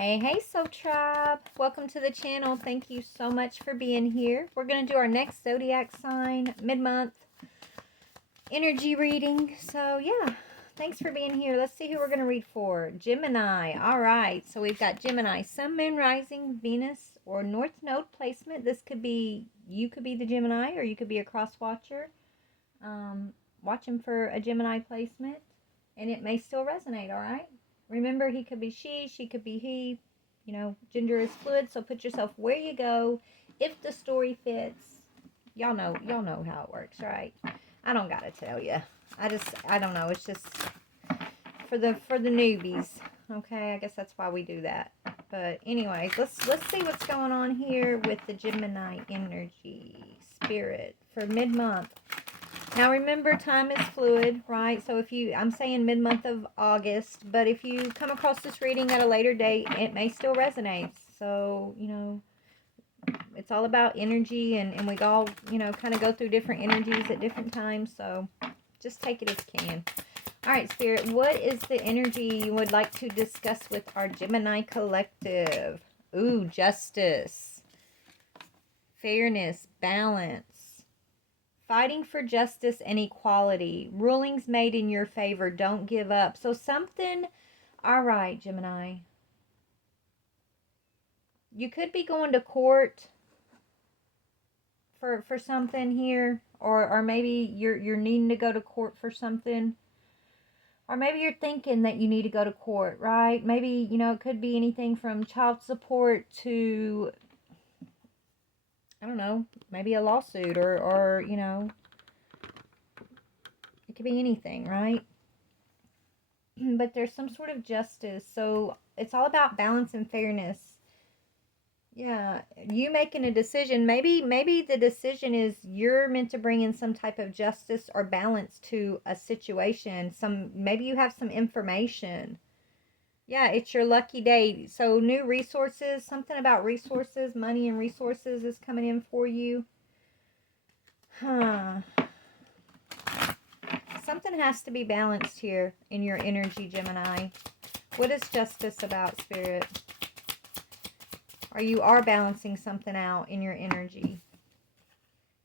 Hey, Soul Tribe. Welcome to the channel. Thank you so much for being here. We're going to do our next zodiac sign, mid-month energy reading. So, yeah, thanks for being here. Let's see who we're going to read for. Gemini. All right. So, we've got Gemini, Sun, Moon, Rising, Venus, or North Node placement. This could be, you could be the Gemini, or you could be a cross watcher watching for a Gemini placement. And it may still resonate, all right? Remember, he could be she could be he. You know, gender is fluid, so put yourself where you go. If the story fits, y'all know how it works, right? I don't gotta tell you. I don't know. It's just for the newbies. Okay, I guess that's why we do that. But anyways, let's see what's going on here with the Gemini energy spirit for mid-month. Now remember, time is fluid, right? So if you, I'm saying mid-month of August, but if you come across this reading at a later date, it may still resonate. So, you know, it's all about energy, and we all, you know, kind of go through different energies at different times. So just take it as can. All right, Spirit, what is the energy you would like to discuss with our Gemini collective? Ooh, justice, fairness, balance. Fighting for justice and equality. Rulings made in your favor. Don't give up. So something, all right, Gemini. You could be going to court for something here. Or maybe you're needing to go to court for something. Or maybe you're thinking that you need to go to court, right? Maybe, you know, it could be anything from child support to, I don't know, maybe a lawsuit or you know, it could be anything, right? But there's some sort of justice. So it's all about balance and fairness. Yeah, you making a decision. Maybe the decision is you're meant to bring in some type of justice or balance to a situation. Maybe you have some information. Yeah, it's your lucky day. So new resources, something about resources, money and resources is coming in for you. Huh. Something has to be balanced here in your energy, Gemini. What is justice about, Spirit? Or you are balancing something out in your energy.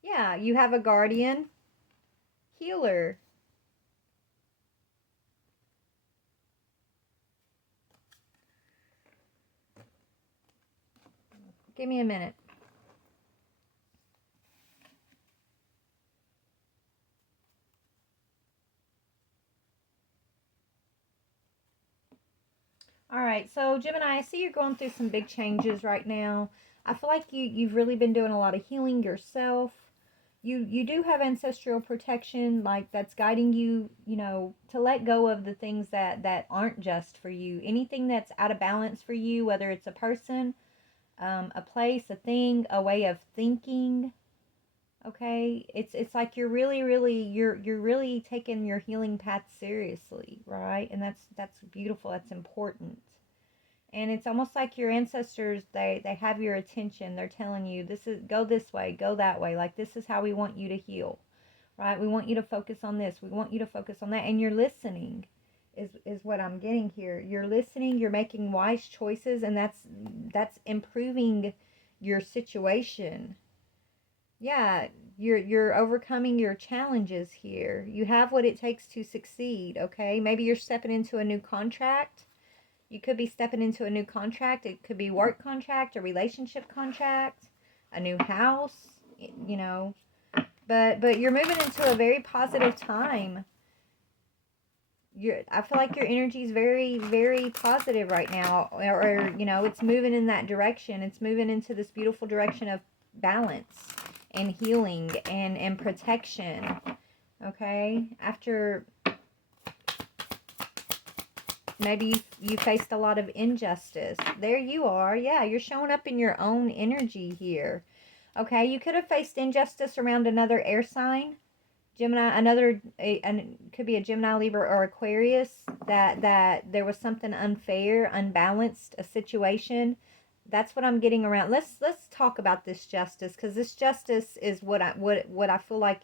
Yeah, you have a guardian, healer. Give me a minute. All right, so Gemini, I see you're going through some big changes right now. I feel like you've really been doing a lot of healing yourself. You do have ancestral protection, like that's guiding you, you know, to let go of the things that aren't just for you. Anything that's out of balance for you, whether it's a person, a place, a thing, a way of thinking. Okay, it's like you're really taking your healing path seriously, right? And that's beautiful. That's important. And it's almost like your ancestors, they have your attention. They're telling you, this is, go this way, go that way. Like, this is how we want you to heal, right? We want you to focus on this. We want you to focus on that. And you're listening is what I'm getting here. You're listening, you're making wise choices, and that's improving your situation. Yeah, you're overcoming your challenges here. You have what it takes to succeed, okay? Maybe you're stepping into a new contract. You could be stepping into a new contract. It could be work contract, a relationship contract, a new house, you know. But you're moving into a very positive time. I feel like your energy is very, very positive right now, or you know, it's moving in that direction. It's moving into this beautiful direction of balance and healing and protection. Okay, after maybe you faced a lot of injustice, there you are. Yeah, you're showing up in your own energy here. Okay, you could have faced injustice around another air sign, Gemini, could be a Gemini, Libra, or Aquarius, that there was something unfair, unbalanced, a situation That's what I'm getting around. Let's talk about this justice, because this justice is what I feel like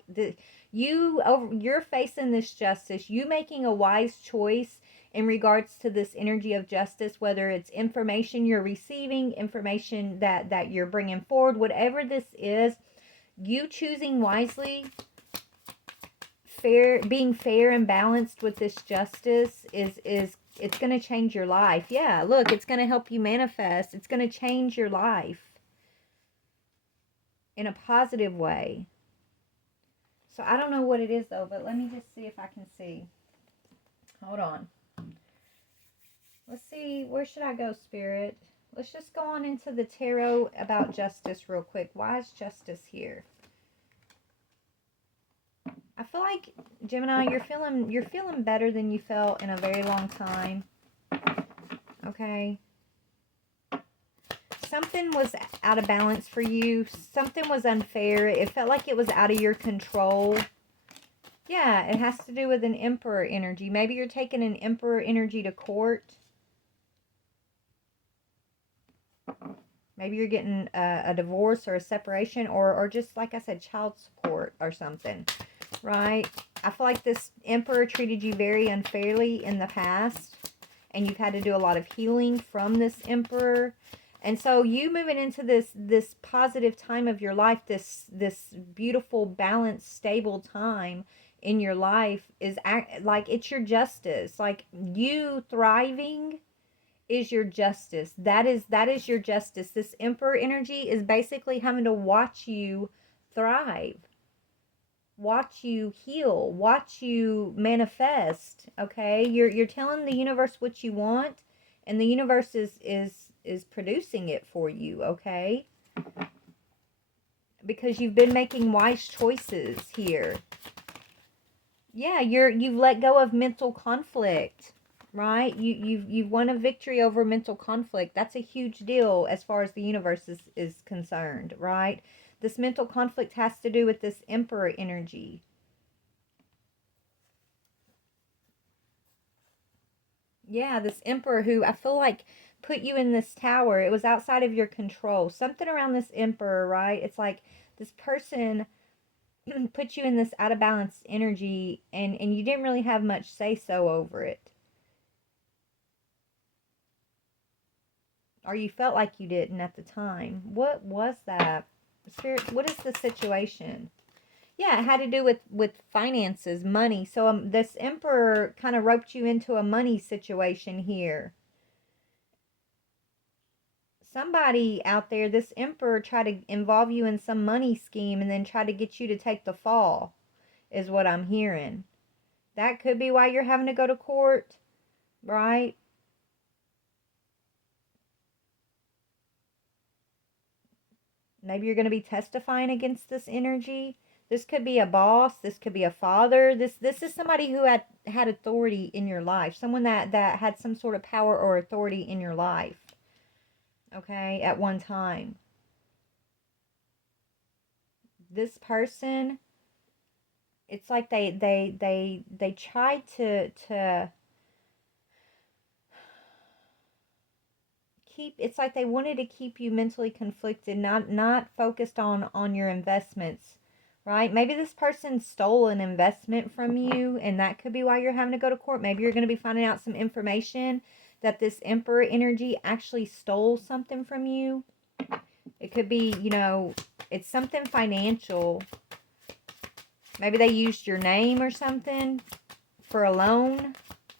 you're facing this justice. You making a wise choice in regards to this energy of justice, whether it's information you're receiving, information that you're bringing forward, whatever this is, you choosing wisely, being fair and balanced with this justice is it's going to change your life. Yeah, look, it's going to help you manifest. It's going to change your life in a positive way. So I don't know what it is though, but let me just see if I can see. Hold on. Let's see, where should I go, Spirit? Let's just go on into the tarot about justice real quick. Why is justice here? I feel like, Gemini, you're feeling better than you felt in a very long time. Okay. Something was out of balance for you. Something was unfair. It felt like it was out of your control. Yeah, it has to do with an Emperor energy. Maybe you're taking an Emperor energy to court. Maybe you're getting a divorce or a separation, or just, like I said, child support or something, right? I feel like this Emperor treated you very unfairly in the past, and you've had to do a lot of healing from this Emperor. And so you moving into this positive time of your life, this beautiful, balanced, stable time in your life is like it's your justice. Like you thriving is your justice. That is your justice. This Emperor energy is basically having to watch you thrive, watch you heal, watch you manifest. Okay, you're telling the universe what you want, and the universe is producing it for you. Okay, because you've been making wise choices here. Yeah, you've let go of mental conflict, right? You've won a victory over mental conflict. That's a huge deal as far as the universe is concerned, right? This mental conflict has to do with this Emperor energy. Yeah, this Emperor who I feel like put you in this tower. It was outside of your control. Something around this Emperor, right? It's like this person put you in this out of balance energy, and you didn't really have much say so over it. Or you felt like you didn't at the time. What was that? Spirit, what is the situation? Yeah, it had to do with finances, money. So this Emperor kind of roped you into a money situation here. Somebody out there, this Emperor tried to involve you in some money scheme and then try to get you to take the fall, is what I'm hearing. That could be why you're having to go to court, right? Maybe you're going to be testifying against this energy. This could be a boss. This could be a father. This is somebody who had authority in your life. Someone that had some sort of power or authority in your life. Okay, at one time. This person, it's like they tried to keep, it's like they wanted to keep you mentally conflicted, not focused on your investments, right? Maybe this person stole an investment from you, and that could be why you're having to go to court. Maybe you're going to be finding out some information that this Emperor energy actually stole something from you. It could be, it's something financial. Maybe they used your name or something for a loan,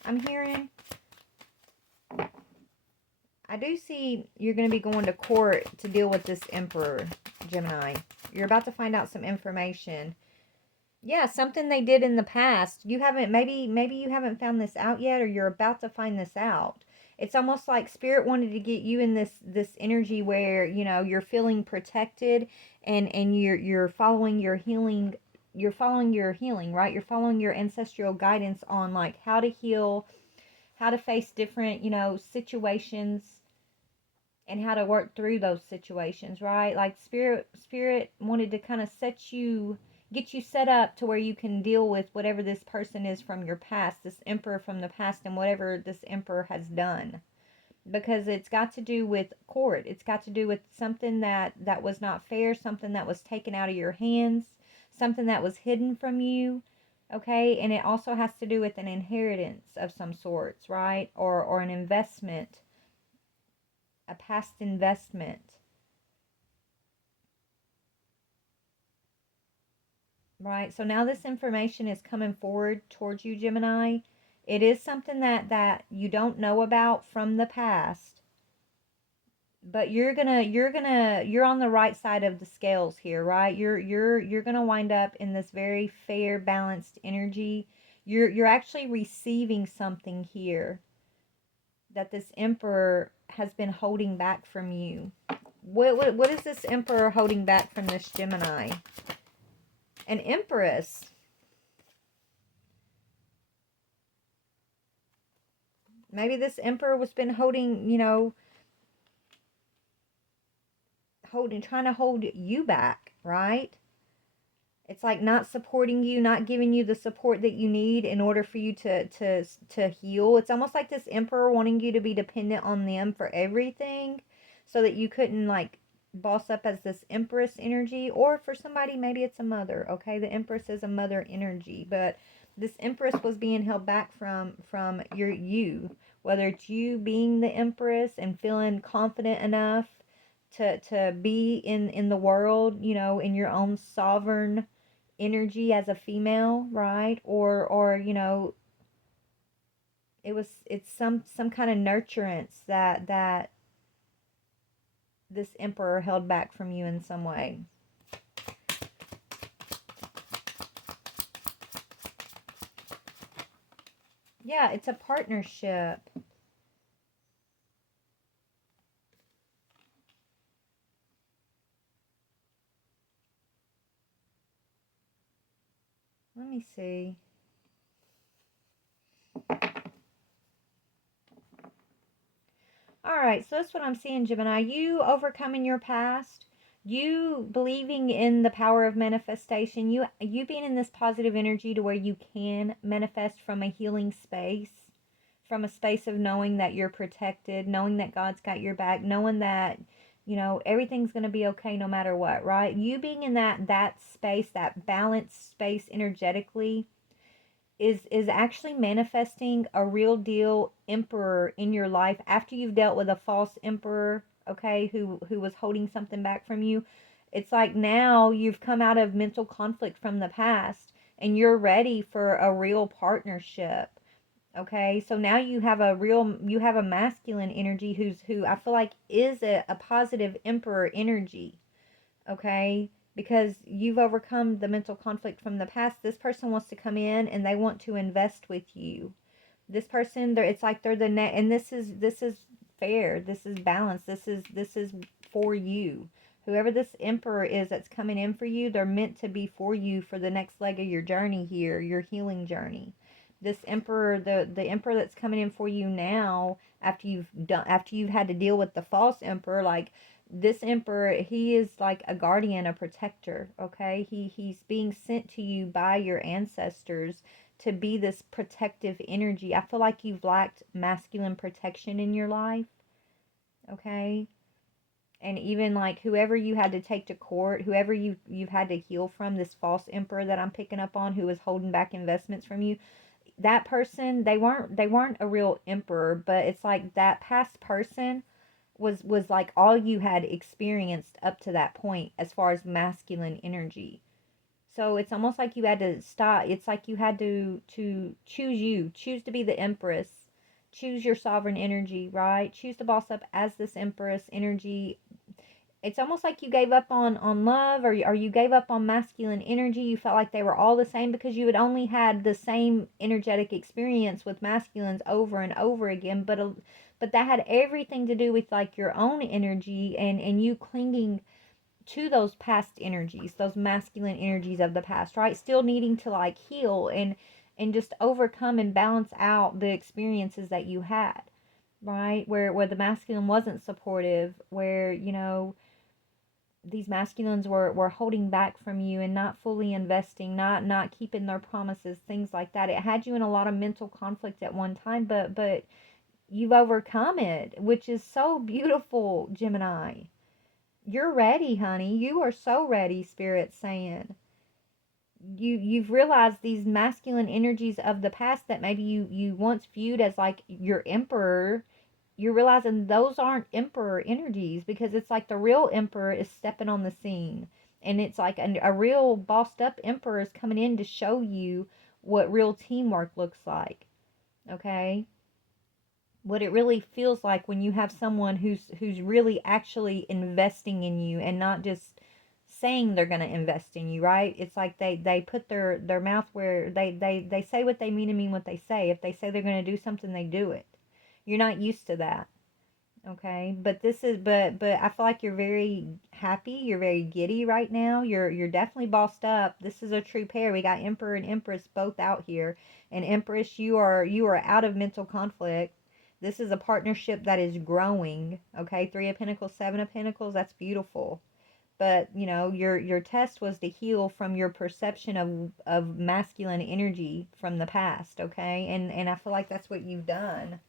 I'm hearing. I do see you're going to be going to court to deal with this Emperor, Gemini. You're about to find out some information. Yeah, something they did in the past. You haven't, maybe you haven't found this out yet, or you're about to find this out. It's almost like Spirit wanted to get you in this energy where, you're feeling protected, and you're following your healing. You're following your healing, right? You're following your ancestral guidance on like how to heal, how to face different, situations, and how to work through those situations, right? Like spirit wanted to kind of get you set up to where you can deal with whatever this person is from your past, this Emperor from the past, and whatever this Emperor has done. because it's got to do with court. It's got to do with something that was not fair, something that was taken out of your hands, something that was hidden from you. Okay, and it also has to do with an inheritance of some sorts, right? Or an investment, a past investment. Right? So now this information is coming forward towards you, Gemini. It is something that you don't know about from the past, but you're on the right side of the scales here, right? You're gonna wind up in this very fair, balanced energy. You're actually receiving something here that this emperor has been holding back from you. What is this emperor holding back from this Gemini? An empress. Maybe this emperor was been holding, trying to hold you back, right? It's like not supporting you, not giving you the support that you need in order for you to heal. It's almost like this emperor wanting you to be dependent on them for everything, so that you couldn't like boss up as this empress energy. Or for somebody, maybe it's a mother. Okay, the empress is a mother energy, but this empress was being held back from you, whether it's you being the empress and feeling confident enough to be in the world, in your own sovereign energy as a female, right? Or it's some kind of nurturance that this emperor held back from you in some way. Yeah, it's a partnership. Let me see. All right, so that's what I'm seeing, Gemini. You overcoming your past, you believing in the power of manifestation, you being in this positive energy to where you can manifest from a healing space, from a space of knowing that you're protected, knowing that God's got your back, knowing that everything's going to be okay no matter what, right? You being in that space, that balanced space energetically, is actually manifesting a real deal emperor in your life after you've dealt with a false emperor, okay, who was holding something back from you. It's like now you've come out of mental conflict from the past and you're ready for a real partnership. Okay, so now you have a masculine energy who I feel like is a positive emperor energy. Okay, because you've overcome the mental conflict from the past. This person wants to come in and they want to invest with you. This person, it's like they're the net, and this is fair. This is balanced. This is for you. Whoever this emperor is that's coming in for you, they're meant to be for you for the next leg of your journey here, your healing journey. This emperor, the emperor that's coming in for you now, after you've had to deal with the false emperor, like this emperor, he is like a guardian, a protector. Okay, he's being sent to you by your ancestors to be this protective energy. I feel like you've lacked masculine protection in your life. Okay, and even like whoever you had to take to court, whoever you've had to heal from, this false emperor that I'm picking up on, who was holding back investments from you, that person, they weren't a real emperor, but it's like that past person was like all you had experienced up to that point as far as masculine energy. So it's almost like you had to stop. It's like you had to choose to be the empress, choose your sovereign energy, right? Choose to boss up as this empress energy. It's almost like you gave up on love, or you gave up on masculine energy. You felt like they were all the same because you had only had the same energetic experience with masculines over and over again. But that had everything to do with like your own energy, and you clinging to those past energies, those masculine energies of the past, right? Still needing to like heal and just overcome and balance out the experiences that you had, right? Where the masculine wasn't supportive, where these masculines were holding back from you and not fully investing, not keeping their promises, things like that. It had you in a lot of mental conflict at one time, but you've overcome it, which is so beautiful, Gemini. You're ready, honey. You are so ready, Spirit's saying. You've realized these masculine energies of the past that maybe you once viewed as like your emperor. You're realizing those aren't emperor energies, because it's like the real emperor is stepping on the scene, and it's like a real bossed up emperor is coming in to show you what real teamwork looks like. Okay, what it really feels like when you have someone who's really actually investing in you and not just saying they're going to invest in you, right? It's like they put their mouth where they say what they mean and mean what they say. If they say they're going to do something, they do it. You're not used to that. Okay, but this is but I feel like you're very happy, you're very giddy right now. You're definitely bossed up. This is a true pair. We got Emperor and Empress both out here. And Empress, you are out of mental conflict. This is a partnership that is growing. Okay, 3 of Pentacles, 7 of Pentacles, that's beautiful. But your test was to heal from your perception of masculine energy from the past. Okay, and I feel like that's what you've done.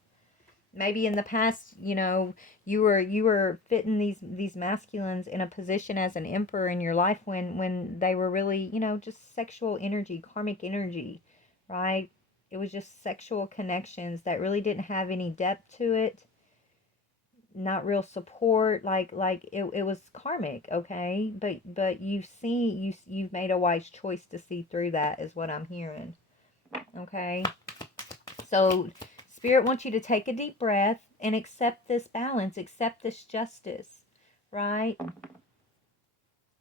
Maybe in the past, you were fitting these masculines in a position as an emperor in your life when they were really, just sexual energy, karmic energy, right? It was just sexual connections that really didn't have any depth to it, not real support, like it was karmic. Okay, but you've made a wise choice to see through that, is what I'm hearing. Okay, so Spirit wants you to take a deep breath and accept this balance, accept this justice, right?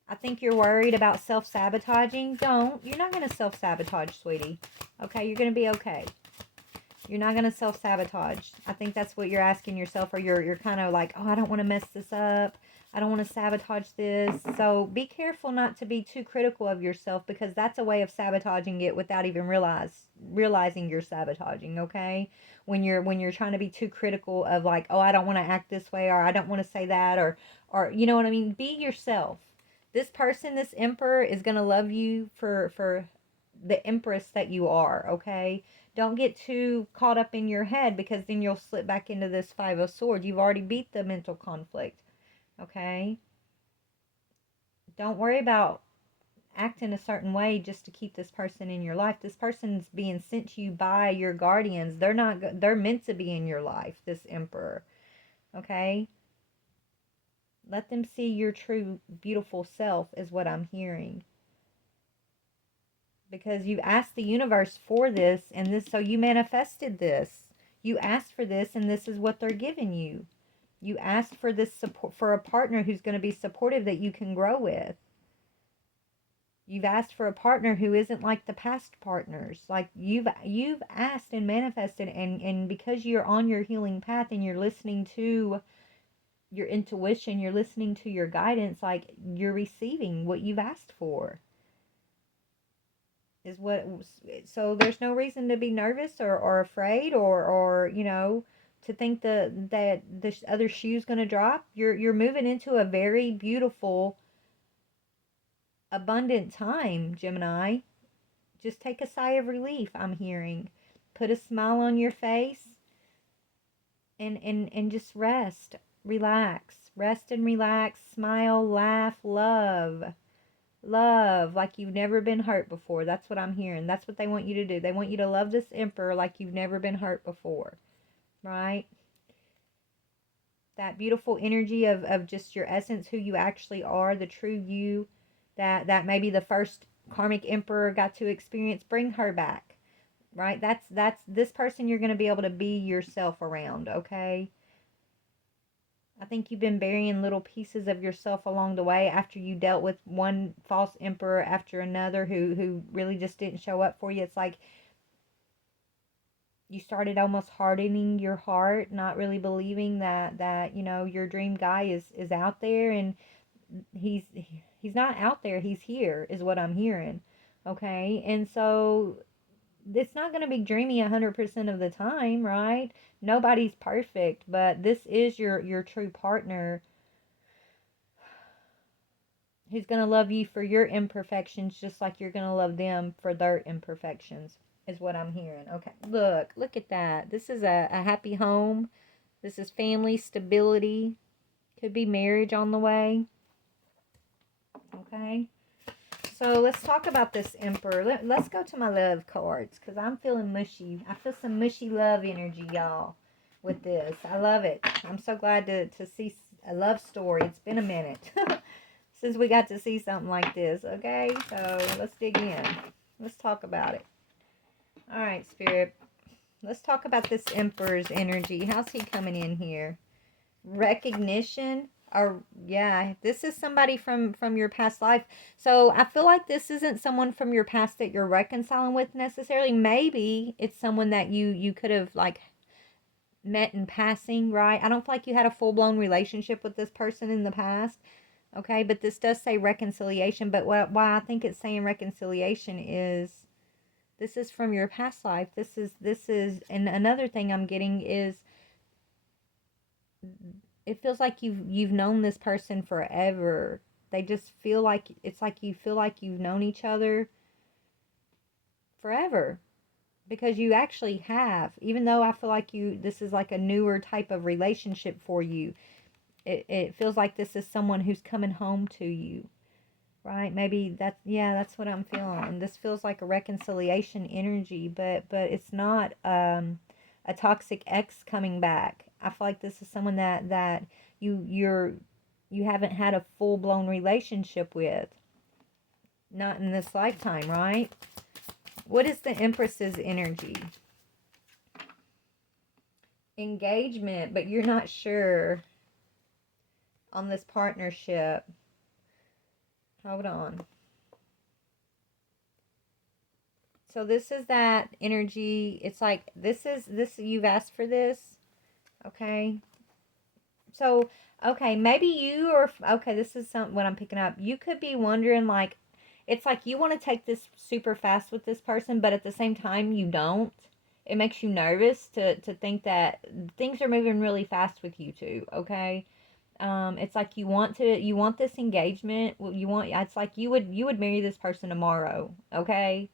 I think you're worried about self-sabotaging. Don't. You're not going to self-sabotage, sweetie. Okay, you're going to be okay. You're not going to self-sabotage. I think that's what you're asking yourself, or you're kind of like, oh, I don't want to mess this up. I don't want to sabotage this. So be careful not to be too critical of yourself, because that's a way of sabotaging it without even realizing you're sabotaging, okay? When you're trying to be too critical of like, oh, I don't want to act this way, or I don't want to say that, or you know what I mean? Be yourself. This person, this emperor, is going to love you for the empress that you are, okay? Don't get too caught up in your head, because then you'll slip back into this 5 of Swords. You've already beat the mental conflict, okay? Don't worry about acting a certain way just to keep this person in your life. This person's being sent to you by your guardians. They're meant to be in your life, this emperor, okay? Let them see your true, beautiful self, is what I'm hearing. Because you asked the universe for this, and this, so you manifested this. You asked for this, and this is what they're giving you. You asked for this support, for a partner who's going to be supportive, that you can grow with. You've asked for a partner who isn't like the past partners. Like you've asked and manifested, and because you're on your healing path and you're listening to your intuition, you're listening to your guidance, like you're receiving what you've asked for. Is what, so there's no reason to be nervous or afraid, or to think that this other shoe's going to drop. You're moving into a very beautiful, abundant time, Gemini. Just take a sigh of relief, I'm hearing. Put a smile on your face, and just rest. Relax. Rest and relax. Smile, laugh, love. Love like you've never been hurt before. That's what I'm hearing. That's what they want you to do. They want you to love this emperor like you've never been hurt before. Right? That beautiful energy of just your essence, who you actually are, the true you, that maybe the first karmic emperor got to experience. Bring her back. Right? That's this person you're going to be able to be yourself around, okay? I think you've been burying little pieces of yourself along the way, after you dealt with one false emperor after another who really just didn't show up for you. It's like you started almost hardening your heart, not really believing that your dream guy is out there, and he's not out there, he's here, is what I'm hearing. Okay? And so it's not going to be dreamy 100% of the time, right? Nobody's perfect, but this is your true partner, who's going to love you for your imperfections, just like you're going to love them for their imperfections, is what I'm hearing. Okay, look at that. This is a happy home. This is family stability. Could be marriage on the way. Okay. So let's talk about this Emperor. Let's go to my love cards because I'm feeling mushy. I feel some mushy love energy, y'all, with this. I love it. I'm so glad to see a love story. It's been a minute since we got to see something like this. Okay, so let's dig in. Let's talk about it. All right, Spirit. Let's talk about this Emperor's energy. How's he coming in here? Recognition. Or yeah, this is somebody from your past life. So I feel like this isn't someone from your past that you're reconciling with necessarily. Maybe it's someone that you could have like met in passing, right? I don't feel like you had a full-blown relationship with this person in the past. Okay, but this does say reconciliation. But why I think it's saying reconciliation is this is from your past life. This is and another thing I'm getting is it feels like you've known this person forever. They just feel like it's like you feel like you've known each other forever because you actually have. Even though I feel like this is like a newer type of relationship for you. It feels like this is someone who's coming home to you. Right? Maybe that's what I'm feeling. This feels like a reconciliation energy, but it's not a toxic ex coming back. I feel like this is someone that you haven't had a full-blown relationship with. Not in this lifetime, right? What is the Empress's energy? Engagement, but you're not sure on this partnership. Hold on. So this is that energy. It's like this you've asked for this. Okay. So, okay, maybe you or okay, this is what I'm picking up. You could be wondering like it's like you want to take this super fast with this person, but at the same time you don't. It makes you nervous to think that things are moving really fast with you two, okay? It's like you want this engagement. It's like you would marry this person tomorrow, okay?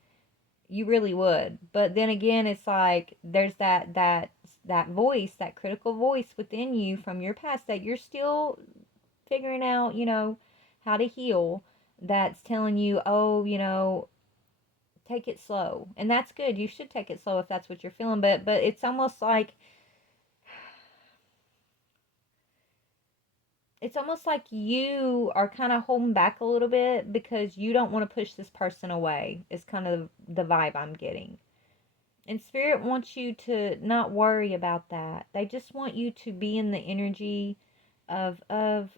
You really would. But then again, it's like there's that voice, that critical voice within you from your past that you're still figuring out, how to heal. That's telling you, oh, take it slow. And that's good. You should take it slow if that's what you're feeling. But it's almost like you are kind of holding back a little bit because you don't want to push this person away. Is kind of the vibe I'm getting. And Spirit wants you to not worry about that. They just want you to be in the energy of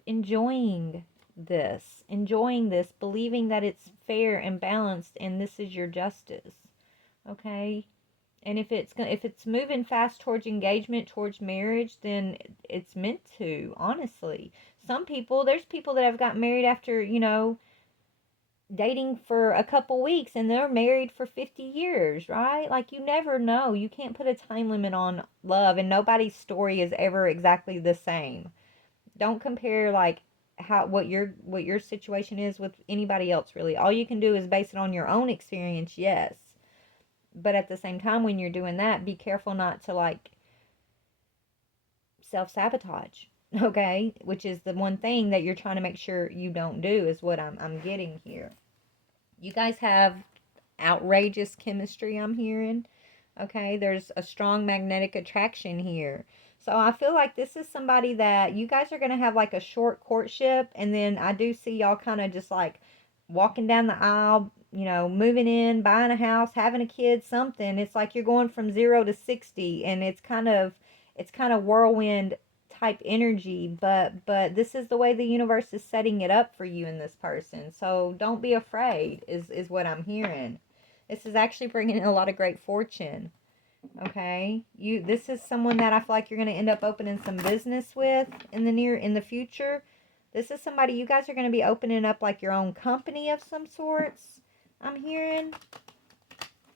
enjoying this, believing that it's fair and balanced and this is your justice. Okay? And if it's moving fast towards engagement, towards marriage, then it's meant to, honestly. There's people that have got married after, dating for a couple weeks and they're married for 50 years, right? Like you never know. You can't put a time limit on love and nobody's story is ever exactly the same. Don't compare like what your situation is with anybody else really. All you can do is base it on your own experience, yes. But at the same time when you're doing that, be careful not to like self-sabotage. Okay? Which is the one thing that you're trying to make sure you don't do is what I'm getting here. You guys have outrageous chemistry, I'm hearing. Okay, there's a strong magnetic attraction here. So I feel like this is somebody that you guys are going to have like a short courtship. And then I do see y'all kind of just like walking down the aisle, moving in, buying a house, having a kid, something. It's like you're going from 0 to 60 and it's kind of whirlwind type energy, but this is the way the universe is setting it up for you and this person. So don't be afraid is what I'm hearing. This is actually bringing in a lot of great fortune. Okay? This is someone that I feel like you're going to end up opening some business with in the future. This is somebody you guys are going to be opening up like your own company of some sorts. I'm hearing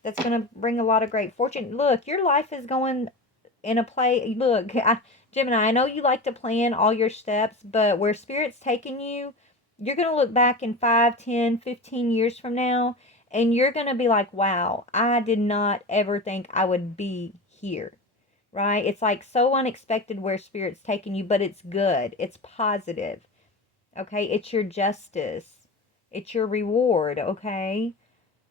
that's going to bring a lot of great fortune. Look, your life is going in a play. Look, Gemini, I know you like to plan all your steps, but where Spirit's taking you, you're going to look back in 5, 10, 15 years from now, And you're going to be like, wow, I did not ever think I would be here, right? It's like so unexpected where Spirit's taking you, but it's good. It's positive, okay? It's your justice. It's your reward, okay?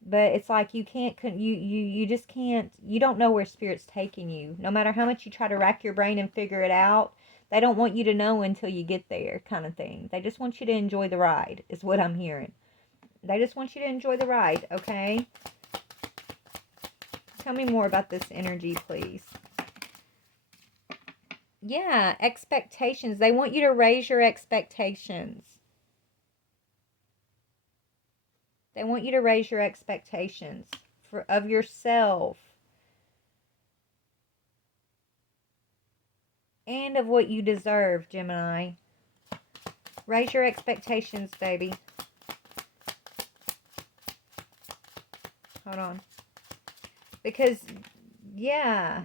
But it's like you can't, you just can't, you don't know where Spirit's taking you. No matter how much you try to rack your brain and figure it out, they don't want you to know until you get there, kind of thing. They just want you to enjoy the ride, is what I'm hearing. They just want you to enjoy the ride, okay? Tell me more about this energy, please. Yeah, expectations. They want you to raise your expectations. They want you to raise your expectations of yourself and of what you deserve, Gemini. Raise your expectations, baby. Hold on. Because, yeah.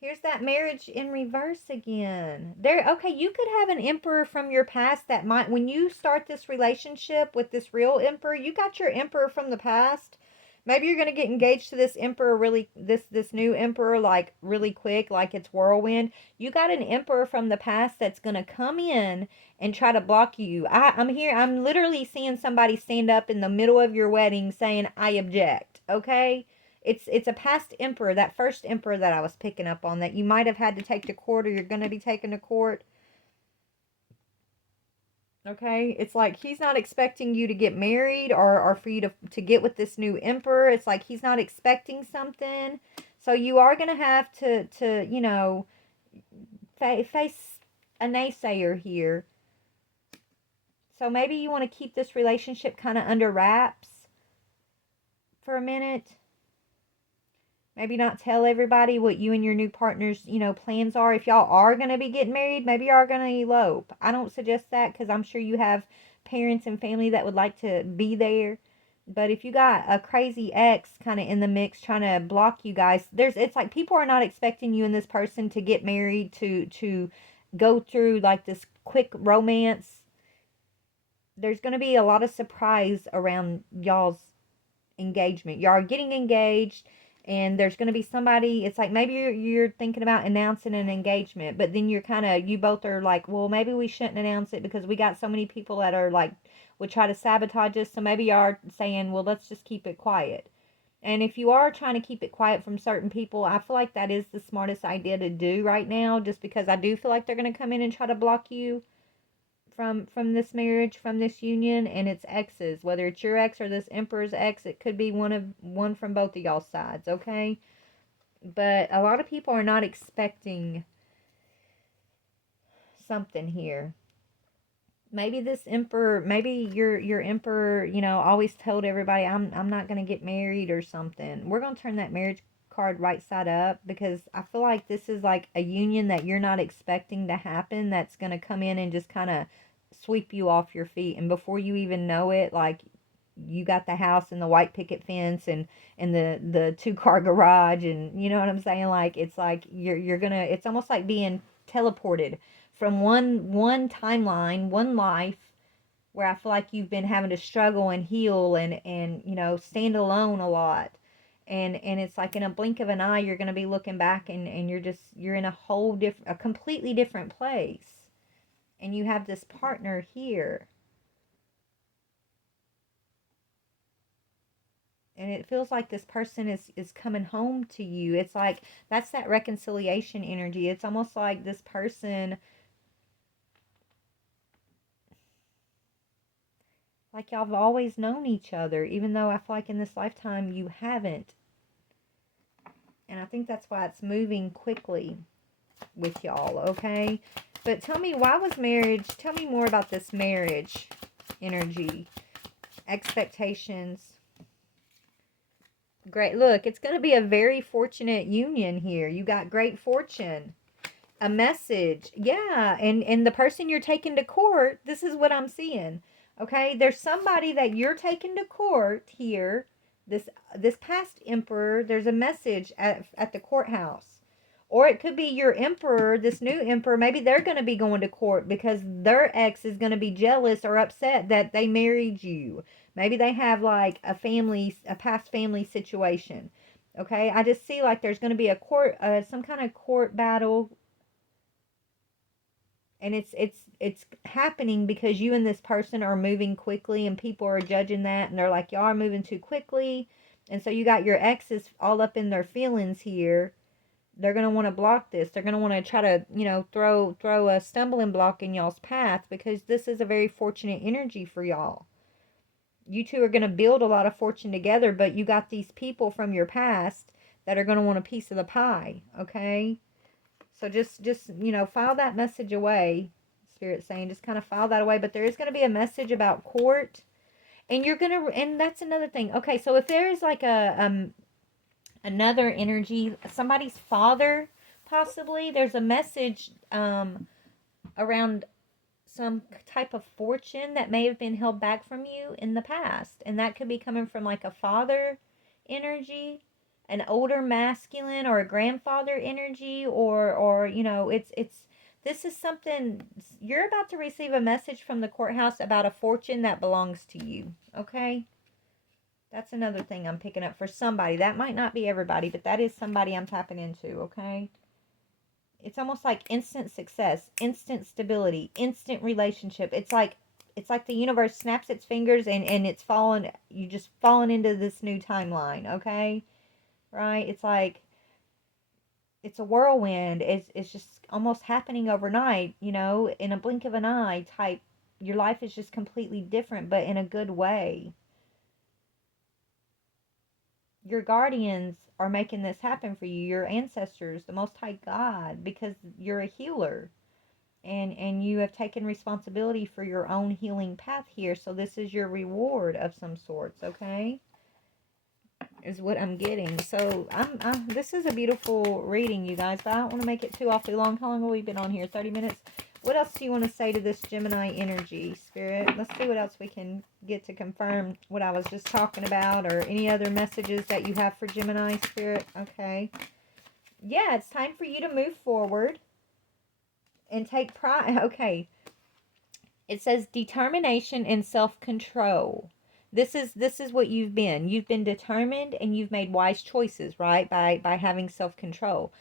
Here's that marriage in reverse again. Okay, you could have an emperor from your past that might, when you start this relationship with this real emperor, you got your emperor from the past. Maybe you're going to get engaged to this emperor this new emperor, like really quick, like it's whirlwind. You got an emperor from the past that's going to come in and try to block you. I'm literally seeing somebody stand up in the middle of your wedding saying, I object, okay? It's a past emperor, that first emperor that I was picking up on, that you might have had to take to court or you're going to be taken to court. Okay? It's like he's not expecting you to get married or for you to get with this new emperor. It's like he's not expecting something. So you are going to have to you know, face a naysayer here. So maybe you want to keep this relationship kind of under wraps for a minute. Maybe not tell everybody what you and your new partner's, you know, plans are. If y'all are going to be getting married, maybe y'all are going to elope. I don't suggest that because I'm sure you have parents and family that would like to be there. But if you got a crazy ex kind of in the mix trying to block you guys, it's like people are not expecting you and this person to get married, to go through like this quick romance. There's going to be a lot of surprise around y'all's engagement. Y'all are getting engaged and there's going to be somebody, it's like maybe you're thinking about announcing an engagement, but then you both are like, well, maybe we shouldn't announce it because we got so many people that are like, would try to sabotage us. So maybe you are saying, well, let's just keep it quiet. And if you are trying to keep it quiet from certain people, I feel like that is the smartest idea to do right now, just because I do feel like they're going to come in and try to block you from this marriage, from this union, and it's exes. Whether it's your ex or this emperor's ex, it could be one from both of y'all's sides, okay? But a lot of people are not expecting something here. Maybe this emperor, maybe your emperor, you know, always told everybody, I'm not going to get married or something. We're going to turn that marriage card right side up because I feel like this is like a union that you're not expecting to happen, that's going to come in and just kind of sweep you off your feet, and before you even know it, like, you got the house and the white picket fence and the 2-car garage, and you know what I'm saying, like it's like you're gonna, it's almost like being teleported from one timeline, one life, where I feel like you've been having to struggle and heal and you know, stand alone a lot. And it's like in a blink of an eye, you're going to be looking back and you're in a completely different place. And you have this partner here. And it feels like this person is coming home to you. It's like, that's that reconciliation energy. It's almost like this person, like y'all have always known each other, even though I feel like in this lifetime you haven't. And I think that's why it's moving quickly with y'all, okay? But tell me, tell me more about this marriage energy, expectations. Great. Look, it's going to be a very fortunate union here. You got great fortune. A message. Yeah. And the person you're taking to court, this is what I'm seeing. Okay? There's somebody that you're taking to court here. This past emperor, there's a message at the courthouse. Or it could be your emperor, this new emperor, maybe they're going to be going to court because their ex is going to be jealous or upset that they married you. Maybe they have like a past family situation. Okay, I just see like there's going to be a court, some kind of court battle, and it's happening because you and this person are moving quickly, and people are judging that, and they're like, y'all are moving too quickly, and so you got your exes all up in their feelings here. They're going to want to block this. They're going to want to try to, throw a stumbling block in y'all's path because this is a very fortunate energy for y'all. You two are going to build a lot of fortune together, but you got these people from your past that are going to want a piece of the pie, okay? So just file that message away. Spirit's saying just kind of file that away, but there is going to be a message about court, and and that's another thing. Okay, so if there is like another energy, somebody's father, possibly. There's a message around some type of fortune that may have been held back from you in the past. And that could be coming from like a father energy, an older masculine, or a grandfather energy, or it's this is something you're about to receive a message from the courthouse about a fortune that belongs to you, okay? That's another thing I'm picking up for somebody. That might not be everybody, but that is somebody I'm tapping into, okay? It's almost like instant success, instant stability, instant relationship. It's like the universe snaps its fingers and it's fallen, you just fallen into this new timeline, okay? Right? It's like it's a whirlwind. It's just almost happening overnight, in a blink of an eye type. Your life is just completely different, but in a good way. Your guardians are making this happen for you, your ancestors, the Most High God, because you're a healer, and you have taken responsibility for your own healing path here. So this is your reward of some sorts, okay? Is what I'm getting. So this is a beautiful reading, you guys, but I don't want to make it too awfully long. How long have we been on here? 30 minutes. What else do you want to say to this Gemini energy, Spirit? Let's see what else we can get to confirm what I was just talking about, or any other messages that you have for Gemini, Spirit. Okay. Yeah, it's time for you to move forward and take pride. Okay. It says determination and self-control. This is what you've been. You've been determined and you've made wise choices, right? By having self-control.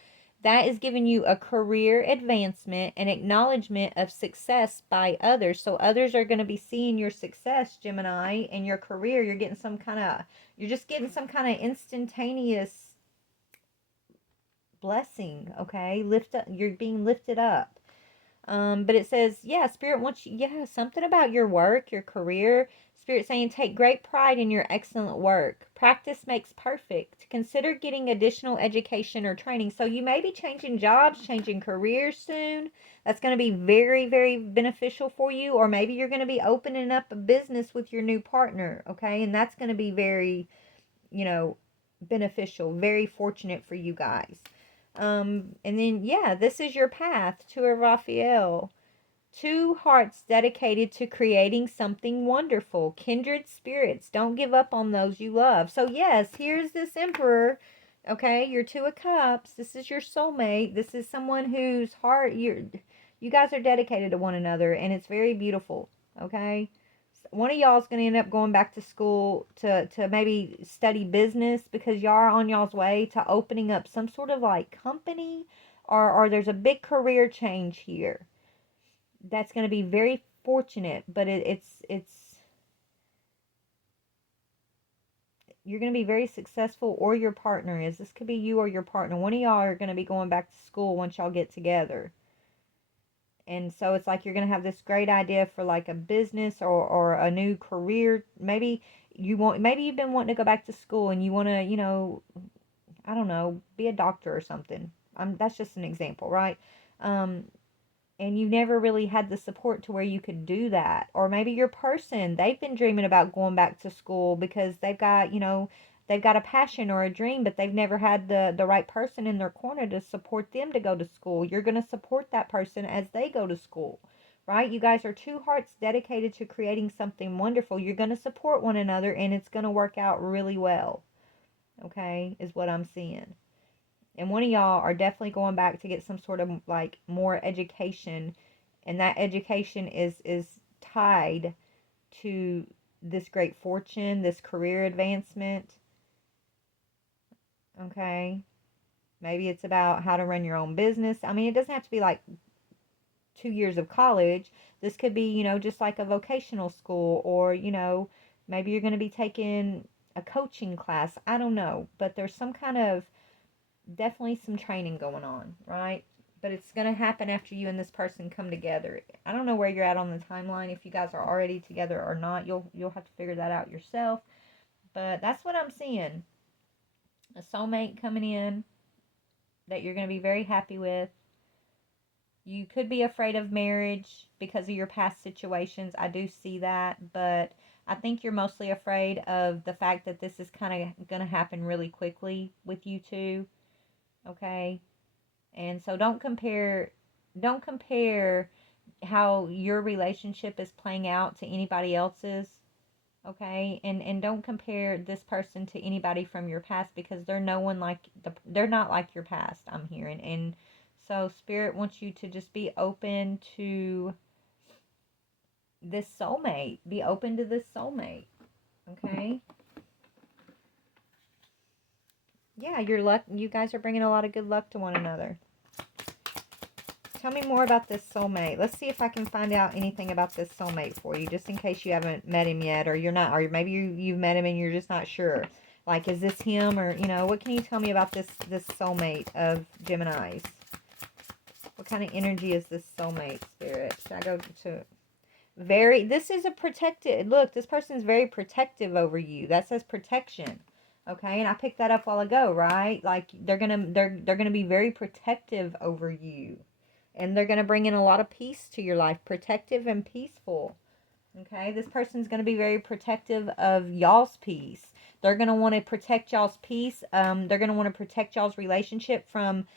That is giving you a career advancement and acknowledgement of success by others. So others are going to be seeing your success, Gemini, and your career. You're just getting some kind of instantaneous blessing, okay? You're being lifted up. But it says, yeah, Spirit wants you, yeah, something about your work, your career. Spirit saying, take great pride in your excellent work. Practice makes perfect. Consider getting additional education or training. So you may be changing jobs, changing careers soon. That's going to be very, very beneficial for you. Or maybe you're going to be opening up a business with your new partner, okay? And that's going to be very, beneficial, very fortunate for you guys. And then, yeah, this is your path to a Raphael. Two hearts dedicated to creating something wonderful. Kindred spirits. Don't give up on those you love. So, yes, here's this Emperor. Okay, your Two of Cups. This is your soulmate. This is someone whose heart you guys are dedicated to one another, and it's very beautiful. Okay, one of y'all is going to end up going back to school to maybe study business, because y'all are on y'all's way to opening up some sort of like company, or there's a big career change here that's going to be very fortunate, but it's you're going to be very successful, or your partner is. This could be you or your partner. One of y'all are going to be going back to school once y'all get together. And so it's like you're going to have this great idea for like a business, or a new career. Maybe you've been wanting to go back to school and you want to, I don't know, be a doctor or something. That's just an example, right? And you never really had the support to where you could do that. Or maybe your person, they've been dreaming about going back to school because they've got a passion or a dream, but they've never had the right person in their corner to support them to go to school. You're going to support that person as they go to school, right? You guys are two hearts dedicated to creating something wonderful. You're going to support one another, and it's going to work out really well, okay, is what I'm seeing. And one of y'all are definitely going back to get some sort of like more education, and that education is tied to this great fortune, this career advancement. Okay. Maybe it's about how to run your own business. I mean, it doesn't have to be like 2 years of college. This could be, just like a vocational school, or, maybe you're going to be taking a coaching class. I don't know. But there's some kind of, definitely some training going on, right? But it's going to happen after you and this person come together. I don't know where you're at on the timeline, if you guys are already together or not. You'll have to figure that out yourself. But that's what I'm seeing. A soulmate coming in that you're going to be very happy with. You could be afraid of marriage because of your past situations. I do see that, but I think you're mostly afraid of the fact that this is kind of going to happen really quickly with you two. Okay? And so don't compare how your relationship is playing out to anybody else's. Okay? And don't compare this person to anybody from your past, because they're not like your past, I'm hearing. And so Spirit wants you to just be open to this soulmate. Be open to this soulmate. Okay? Yeah, you guys are bringing a lot of good luck to one another. Tell me more about this soulmate. Let's see if I can find out anything about this soulmate for you, just in case you haven't met him yet, or you're not, or maybe you've met him and you're just not sure. Like, is this him, or, what can you tell me about this soulmate of Geminis? What kind of energy is this soulmate, Spirit? Should I go to this is a protected, look, this person's very protective over you. That says protection. Okay, and I picked that up a while ago, right? Like, they're gonna be very protective over you. And they're going to bring in a lot of peace to your life. Protective and peaceful. Okay? This person's going to be very protective of y'all's peace. They're going to want to protect y'all's peace. They're going to want to protect y'all's relationship from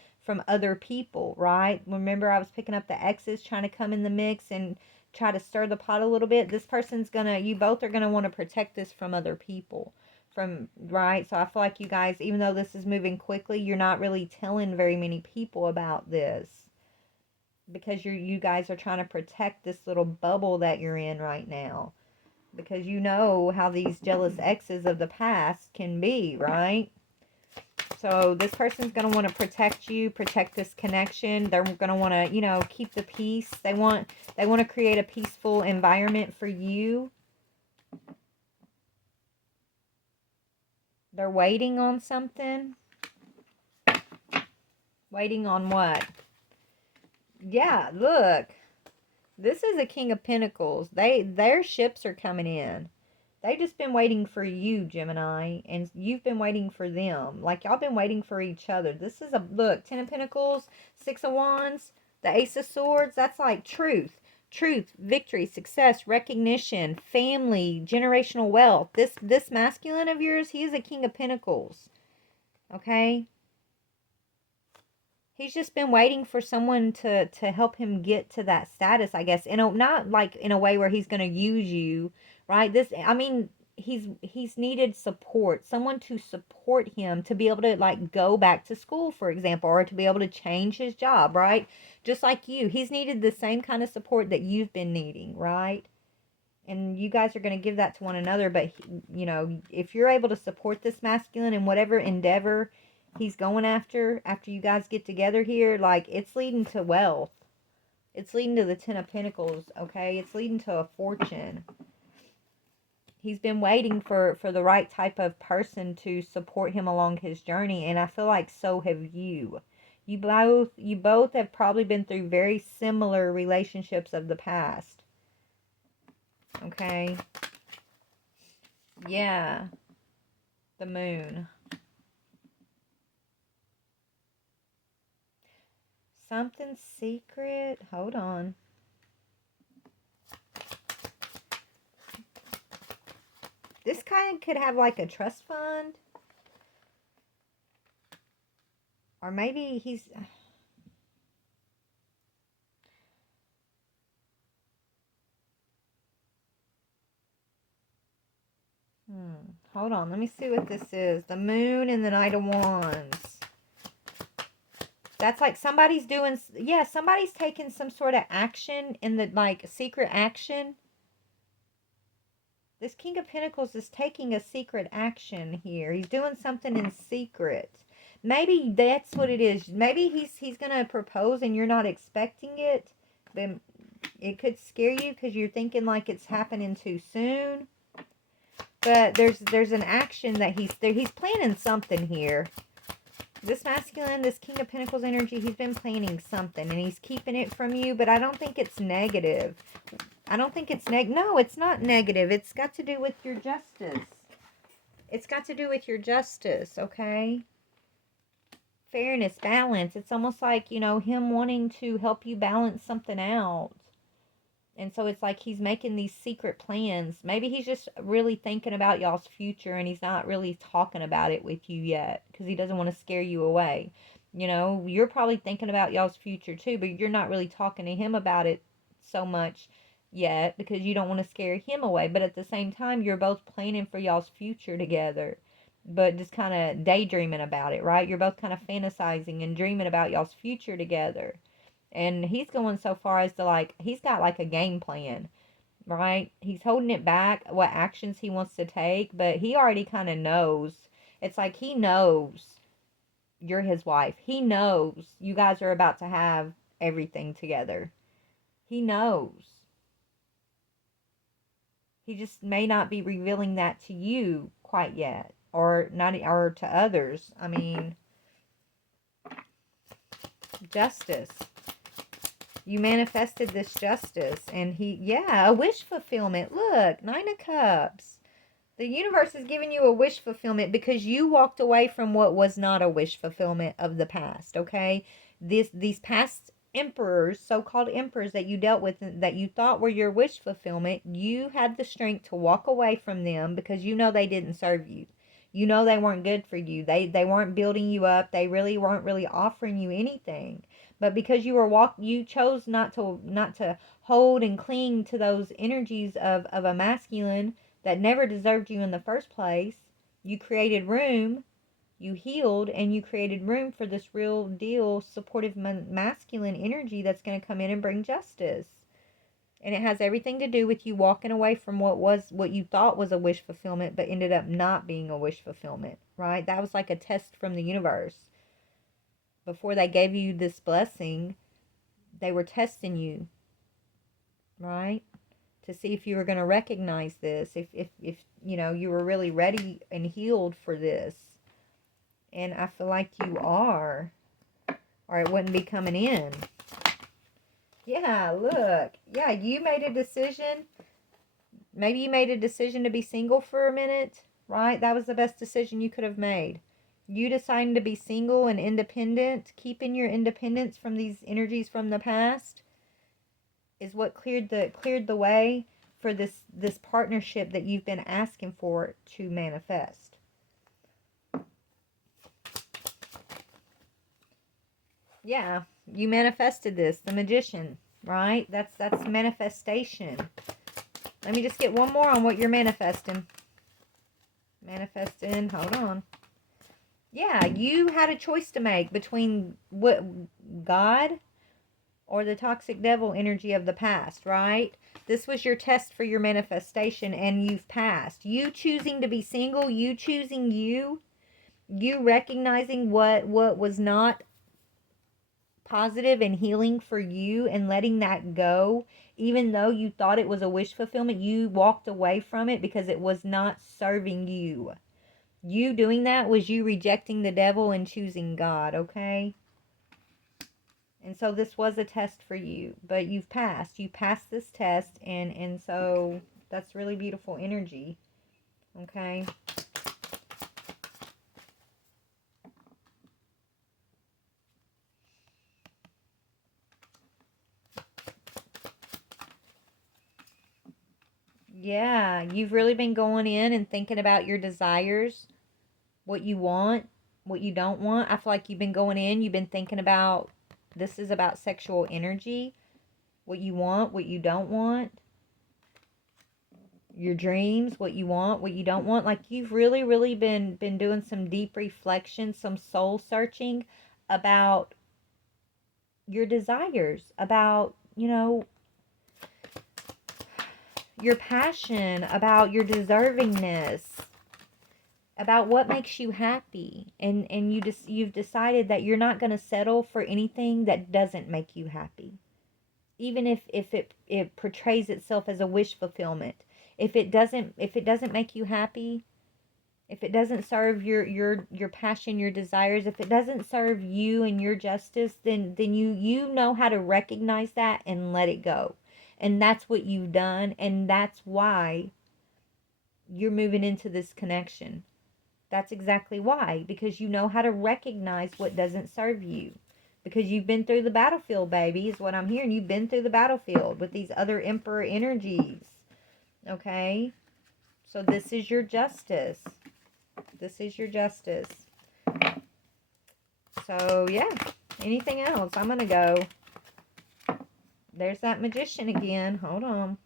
other people, right? Remember, I was picking up the exes trying to come in the mix and try to stir the pot a little bit. This person's going to, you both are going to want to protect this from other people. Right? So I feel like you guys, even though this is moving quickly, you're not really telling very many people about this, because you guys are trying to protect this little bubble that you're in right now, because you know how these jealous exes of the past can be, right? So this person's going to want to protect you, protect this connection. They're going to want to, keep the peace. They want to create a peaceful environment for you. They're waiting on something. Waiting on what? Yeah, look. This is a King of Pentacles. Their ships are coming in. They've just been waiting for you, Gemini, and you've been waiting for them. Like, y'all been waiting for each other. This is look, Ten of Pentacles, Six of Wands, the Ace of Swords. That's like truth, victory, success, recognition, family, generational wealth. This masculine of yours, he is a King of Pentacles. Okay? He's just been waiting for someone to help him get to that status, I guess. Not like in a way where he's going to use you, right? He's needed support, someone to support him to be able to like go back to school, for example, or to be able to change his job, right? Just like you, he's needed the same kind of support that you've been needing, right? And you guys are going to give that to one another. But if you're able to support this masculine in whatever endeavor he's going after you guys get together here, like, it's leading to wealth. It's leading to the Ten of Pentacles, okay? It's leading to a fortune. He's been waiting for the right type of person to support him along his journey, and I feel like so have you. You both have probably been through very similar relationships of the past. Okay? Yeah. The Moon. Something secret. Hold on. This kind could have like a trust fund. Or maybe he's... Hold on. Let me see what this is. The Moon and the Knight of Wands. That's like somebody's doing, yeah, somebody's taking some sort of action in the, like, secret action. This King of Pentacles is taking a secret action here. He's doing something in secret. Maybe that's what it is. Maybe he's going to propose and you're not expecting it. Then it could scare you because you're thinking like it's happening too soon. But there's an action that he's planning something here. This masculine, this King of Pentacles energy, he's been planning something and he's keeping it from you, but I don't think it's negative. I don't think it's no, it's not negative. It's got to do with your justice. It's got to do with your justice, okay? Fairness, balance. It's almost like, you know, him wanting to help you balance something out. And so it's like he's making these secret plans. Maybe he's just really thinking about y'all's future and he's not really talking about it with you yet because he doesn't want to scare you away. You know, you're probably thinking about y'all's future too, but you're not really talking to him about it so much yet because you don't want to scare him away. But at the same time, you're both planning for y'all's future together, but just kind of daydreaming about it, right? You're both kind of fantasizing and dreaming about y'all's future together. And he's going so far as to, like, he's got like a game plan, right? He's holding it back, what actions he wants to take, but he already kind of knows. It's like he knows you're his wife. He knows you guys are about to have everything together. He knows. He just may not be revealing that to you quite yet, or not, or to others. I mean, justice. You manifested this justice, and yeah, a wish fulfillment. Look, 9 of Cups. The universe is giving you a wish fulfillment because you walked away from what was not a wish fulfillment of the past, okay? These past emperors, so-called emperors that you dealt with, that you thought were your wish fulfillment, you had the strength to walk away from them because you know they didn't serve you. You know they weren't good for you. They weren't building you up. They really weren't really offering you anything. But because you chose not to hold and cling to those energies of a masculine that never deserved you in the first place. You created room, you healed, and you created room for this real deal supportive masculine energy that's going to come in and bring justice. And it has everything to do with you walking away from what you thought was a wish fulfillment but ended up not being a wish fulfillment, right? That was like a test from the universe. Before they gave you this blessing, they were testing you, right? To see if you were going to recognize this, if you know, you were really ready and healed for this. And I feel like you are, or it wouldn't be coming in. Yeah, look. Yeah, you made a decision. Maybe you made a decision to be single for a minute, right? That was the best decision you could have made. You deciding to be single and independent, keeping your independence from these energies from the past, is what cleared the way for this partnership that you've been asking for to manifest. Yeah, you manifested this, the Magician, right? That's manifestation. Let me just get one more on what you're manifesting. Manifesting, hold on. Yeah, you had a choice to make between what God or the toxic devil energy of the past, right? This was your test for your manifestation and you've passed. You choosing to be single, you choosing you recognizing what was not positive and healing for you and letting that go, even though you thought it was a wish fulfillment, you walked away from it because it was not serving you. You doing that was you rejecting the devil and choosing God, okay? And so this was a test for you, but you've passed. You passed this test, and so that's really beautiful energy, okay? Yeah, you've really been going in and thinking about your desires, what you want, what you don't want. I feel like you've been going in, you've been thinking about, this is about sexual energy, what you want, what you don't want, your dreams, what you want, what you don't want. Like you've really been doing some deep reflection, some soul searching about your desires, about, you know, your passion, about your deservingness, about what makes you happy. And you've decided that you're not going to settle for anything that doesn't make you happy. Even if it portrays itself as a wish fulfillment. If it doesn't make you happy, if it doesn't serve your passion, your desires, if it doesn't serve you and your justice, then you know how to recognize that and let it go. And that's what you've done, and that's why you're moving into this connection. That's exactly why, because you know how to recognize what doesn't serve you. Because you've been through the battlefield, baby, is what I'm hearing. You've been through the battlefield with these other emperor energies. Okay? So this is your justice. This is your justice. So, yeah. Anything else? I'm going to go. There's that magician again. Hold on.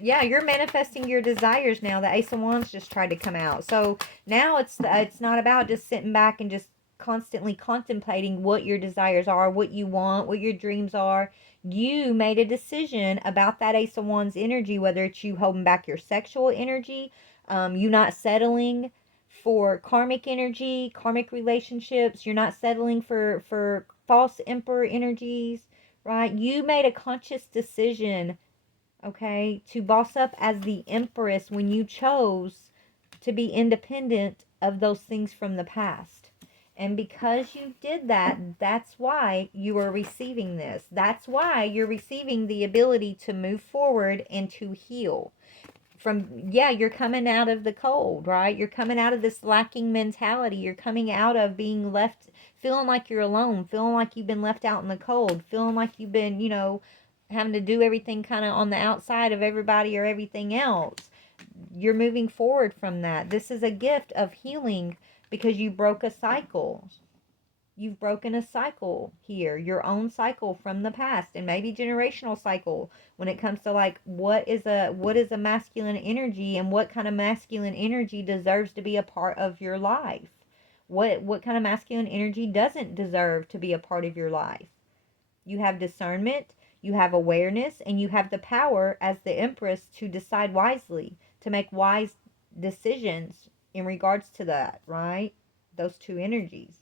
Yeah, you're manifesting your desires now. The Ace of Wands just tried to come out. So now it's not about just sitting back and just constantly contemplating what your desires are, what you want, what your dreams are. You made a decision about that Ace of Wands energy, whether it's you holding back your sexual energy, you not settling for karmic energy, karmic relationships. You're not settling for false emperor energies, right? You made a conscious decision, okay, to boss up as the empress when you chose to be independent of those things from the past. And because you did that, that's why you are receiving this. That's why you're receiving the ability to move forward and to heal. Yeah, you're coming out of the cold, right? You're coming out of this lacking mentality. You're coming out of being left, feeling like you're alone, feeling like you've been left out in the cold, feeling like you've been, having to do everything kind of on the outside of everybody or everything else. You're moving forward from that. This is a gift of healing because you broke a cycle. You've broken a cycle here, your own cycle from the past, and maybe generational cycle when it comes to like what is a masculine energy, and what kind of masculine energy deserves to be a part of your life. What kind of masculine energy doesn't deserve to be a part of your life. You have discernment, you have awareness, and you have the power as the Empress to decide wisely, to make wise decisions in regards to that, right? Those two energies.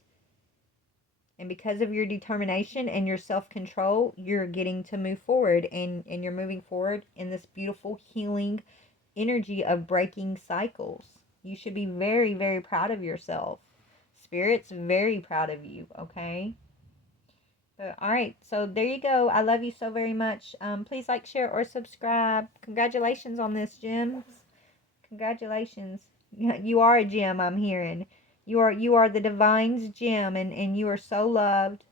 And because of your determination and your self-control, you're getting to move forward, and you're moving forward in this beautiful healing energy of breaking cycles. You should be very, very proud of yourself. Spirit's very proud of you, okay? So, all right, so there you go. I love you so very much. Please like, share, or subscribe. Congratulations on this, gems. Congratulations. You are a gem, I'm hearing. You are the divine's gem, and you are so loved,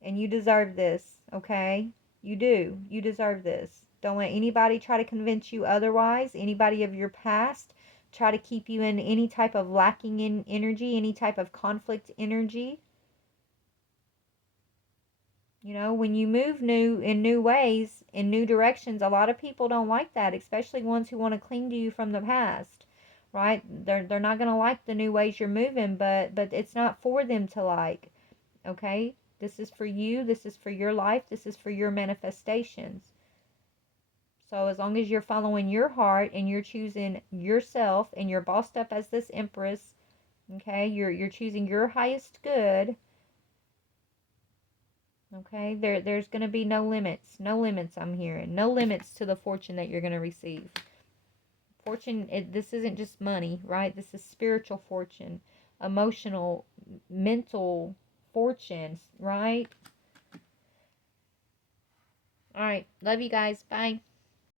and you deserve this, okay? You do. You deserve this. Don't let anybody try to convince you otherwise. Anybody of your past try to keep you in any type of lacking in energy, any type of conflict energy. When you move in new ways, in new directions, a lot of people don't like that, especially ones who want to cling to you from the past, right? They're not going to like the new ways you're moving, but it's not for them to like, okay? This is for you. This is for your life. This is for your manifestations. So as long as you're following your heart and you're choosing yourself and you're bossed up as this Empress, okay? You're choosing your highest good. Okay, there's going to be no limits. No limits, I'm hearing. No limits to the fortune that you're going to receive. Fortune, this isn't just money, right? This is spiritual fortune, emotional, mental fortune, right? All right, love you guys. Bye.